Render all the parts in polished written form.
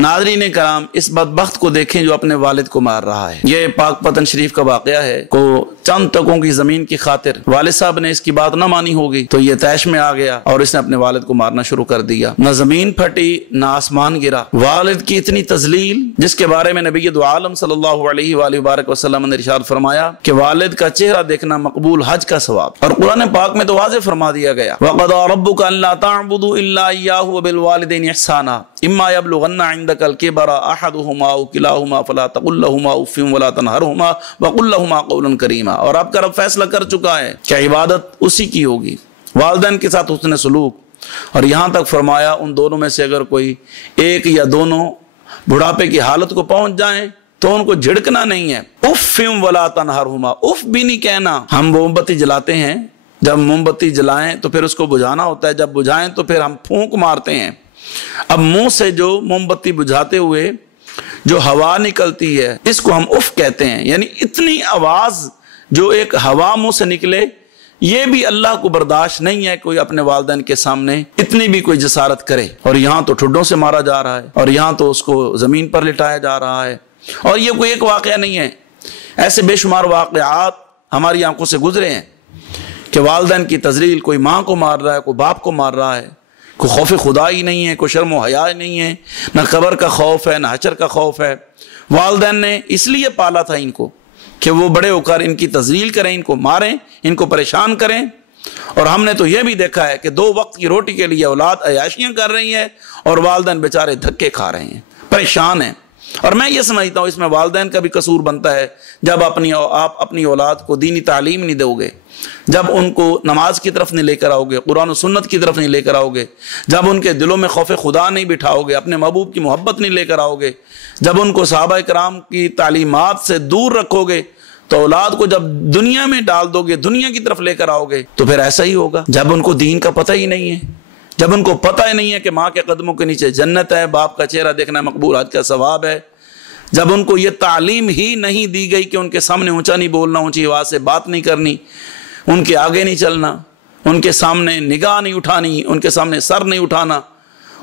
नाज़रीन कराम, इस बदबख्त को देखें जो अपने वालिद को मार रहा है। ये पाक पतन शरीफ का वाक़या है को चंद टकों की जमीन की खातिर वालिद साहब ने इसकी बात न मानी होगी तो ये तैश में आ गया और इसने अपने वालिद को मारना शुरू कर दिया। न जमीन फटी न आसमान गिरा। वालिद की इतनी तजलील जिसके बारे में नबी दो आलम सल्लल्लाहु अलैहि वसल्लम ने इरशाद फरमाया कि वालिद का चेहरा देखना मकबूल हज का सवाब। और कुरान पाक में तो वाज़ेह फरमा दिया गया, वक़ज़ा रब्बुका अल्ला तअबुदू इल्ला इय्याहु व बिल वालिदैनि इहसाना इम्मा यबलुगन्ना इंदकल किबरा अहदुहुमा औ किलाहुमा फला तकुल लहुमा उफ़्फ़िन वला तनहरहुमा वक़ुल लहुमा क़ौलन करीमा। और आपका रब फैसला कर चुका है कि इबादत उसी की होगी, वालिदैन के साथ हुस्न सलूक। और यहाँ तक फरमाया उन दोनों में से अगर कोई एक या दोनों बुढ़ापे की हालत को पहुंच जाएं तो उनको झिड़कना नहीं है। उफ़्फ़िन वला तनहरहुमा, उफ भी नहीं कहना। हम मोमबत्ती जलाते हैं, जब मोमबत्ती जलाएं तो फिर उसको बुझाना होता है, जब बुझाएं तो फिर हम फूंक मारते हैं। अब मुंह से जो मोमबत्ती बुझाते हुए जो हवा निकलती है इसको हम उफ कहते हैं। यानी इतनी आवाज जो एक हवा मुंह से निकले ये भी अल्लाह को बर्दाश्त नहीं है कोई अपने वालिदैन के सामने इतनी भी कोई जसारत करे। और यहाँ तो ठुड्डों से मारा जा रहा है और यहाँ तो उसको जमीन पर लिटाया जा रहा है। और ये कोई एक वाकया नहीं है, ऐसे बेशुमार वाकयात हमारी आंखों से गुजरे हैं कि वालिदैन की तजलील, कोई माँ को मार रहा है, कोई बाप को मार रहा है, कोई खौफ खुदा ही नहीं है, कोई शर्म व हया नहीं है, न कब्र का खौफ है, न हशर का खौफ है। वालिदैन ने इसलिए पाला था इनको कि वो बड़े होकर इनकी तजलील करें, इनको मारें, इनको परेशान करें। और हमने तो यह भी देखा है कि 2 वक्त की रोटी के लिए औलाद अयाशियां कर रही है और वालिदैन बेचारे धक्के खा रहे हैं, परेशान हैं। और मैं ये समझता हूँ इसमें वालिदैन का भी कसूर बनता है जब आप अपनी औलाद को दीनी तालीम नहीं दोगे, जब उनको नमाज की तरफ नहीं लेकर आओगे, कुरान और सुन्नत की तरफ नहीं लेकर आओगे, जब उनके दिलों में खौफ खुदा नहीं बिठाओगे, अपने महबूब की मोहब्बत नहीं लेकर आओगे, जब उनको सहाबा कराम की तालीमात से दूर रखोगे तो औलाद को जब दुनिया में डाल दोगे, दुनिया की तरफ लेकर आओगे तो फिर ऐसा ही होगा। जब उनको दीन का पता ही नहीं है, जब उनको पता ही नहीं है कि माँ के कदमों के नीचे जन्नत है, बाप का चेहरा देखना मकबूल हज का सवाब है, जब उनको ये तालीम ही नहीं दी गई कि उनके सामने ऊंचा नहीं बोलना, ऊंची आवाज से बात नहीं करनी, उनके आगे नहीं चलना, उनके सामने निगाह नहीं उठानी, उनके सामने सर नहीं उठाना,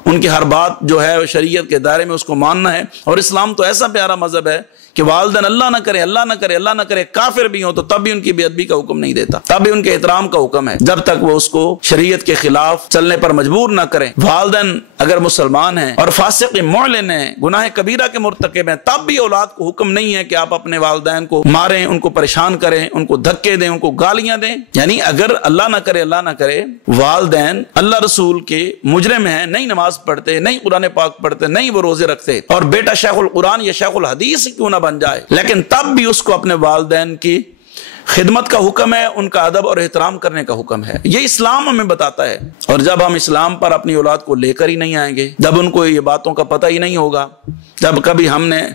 उनकी हर बात जो है शरीयत के दायरे में उसको मानना है। और इस्लाम तो ऐसा प्यारा मजहब है कि वालिदैन अल्लाह ना करे, अल्लाह ना करे, अल्लाह ना करे काफिर भी हो तो तब भी उनकी बेअदबी का हुक्म नहीं देता, तब भी उनके एहतराम का हुक्म है जब तक वो उसको शरीयत के खिलाफ चलने पर मजबूर ना करें। वालिदैन अगर मुसलमान हैं और फासिक मुअलिन हैं, गुनाह कबीरा के मुर्तकिब हैं, तब भी औलाद को हुक्म नहीं है कि आप अपने वालिदैन को मारें, उनको परेशान करें, उनको धक्के दें, उनको गालियां दें। यानी अगर अल्लाह ना करे, अल्लाह ना करे, वालिदैन अल्लाह रसूल के मुजरिम हैं, नहीं नमाज पढ़ते, नहीं कुरान पाक पढ़ते, नहीं वो रोजे रखते, और बेटा शेखुल कुरान या शेखुल हदीस क्यों ना बन जाए, लेकिन तब भी उसको अपने वालिदैन की खिदमत का हुक्म है, उनका अदब और एहतराम करने का हुक्म है। ये इस्लाम हमें बताता है। और जब हम इस्लाम पर अपनी औलाद को लेकर ही नहीं आएंगे, जब उनको ये बातों का पता ही नहीं होगा, जब कभी हमने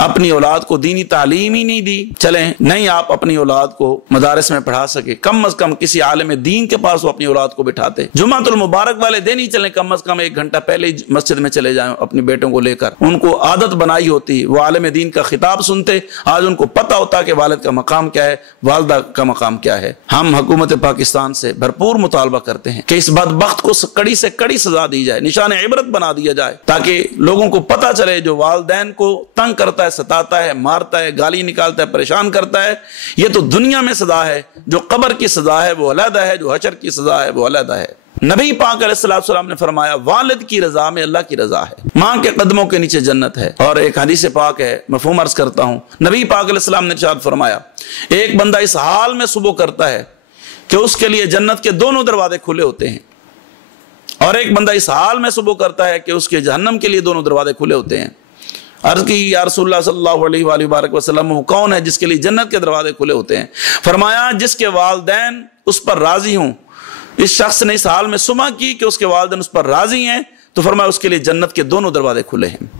अपनी औलाद को दीनी तालीम ही नहीं दी, चलें नहीं आप अपनी औलाद को मदारस में पढ़ा सके, कम अज कम किसी आलिम दीन के पास वो अपनी औलाद को बिठाते, जुमातुल मुबारक वाले दिन ही चलें, कम अज कम 1 घंटा पहले ही मस्जिद में चले जाएं अपने बेटों को लेकर। उनको आदत बनाई होती, वो आलिम दीन का खिताब सुनते, आज उनको पता होता कि वालिद का मकाम क्या है, वालदा का मकाम क्या है। हम हुकूमत पाकिस्तान से भरपूर मुतालबा करते हैं कि इस बदबख्त को कड़ी से कड़ी सजा दी जाए, निशान इबरत बना दिया जाए, ताकि लोगों को पता चले जो वालिदैन को तंग करता है, सताता है, मारता है, गाली निकालता है, परेशान करता है, ये तो दुनिया में सजा है, जो कब्र की सजा है वो अलहदा है, जो हशर की सजा है वो अलहदा है। नबी पाक अलैहिस्सलाम ने फरमाया वालिद की रजा में अल्लाह की रजा है, माँ के कदमों के नीचे जन्नत है। और एक हदीस पाक है, मफहूम अर्ज करता हूँ, नबी पाक अलैहिस्सलाम ने इरशाद फरमाया एक बंदा इस हाल में सुबह करता है कि उसके लिए जन्नत के दोनों दरवाजे खुले होते हैं, और एक बंदा इस हाल में सुबह करता है कि उसके जहन्नम के लिए दोनों दरवाजे खुले होते हैं। अर्ज की या रसूलुल्लाह सल्लल्लाहु अलैहि वसल्लम वो कौन है जिसके लिए जन्नत के दरवाजे खुले होते हैं? फरमाया जिसके वालिदैन उस पर राजी हों। इस शख्स ने इस हाल में सुमा की कि उसके वालिदैन उस पर राजी हैं, तो फरमाया उसके लिए जन्नत के दोनों दरवाजे खुले हैं।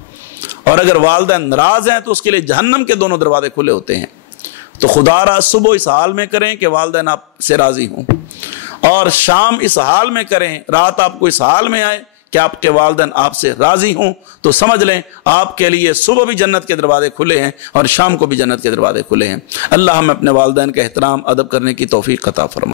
और अगर वालिदैन नाराज हैं तो उसके लिए जहन्नम के दोनों दरवाजे खुले होते हैं। तो खुदारा सुबह इस हाल में करें कि वालिदैन आपसे राजी हों, और शाम इस हाल में करें, रात आपको इस हाल में आए कि आपके वालिदैन आपसे राजी हों, तो समझ लें आपके लिए सुबह भी जन्नत के दरवाजे खुले हैं और शाम को भी जन्नत के दरवाजे खुले हैं। अल्लाह हमें अपने वालिदैन का एहतराम अदब करने की तौफीक अता फरमाए।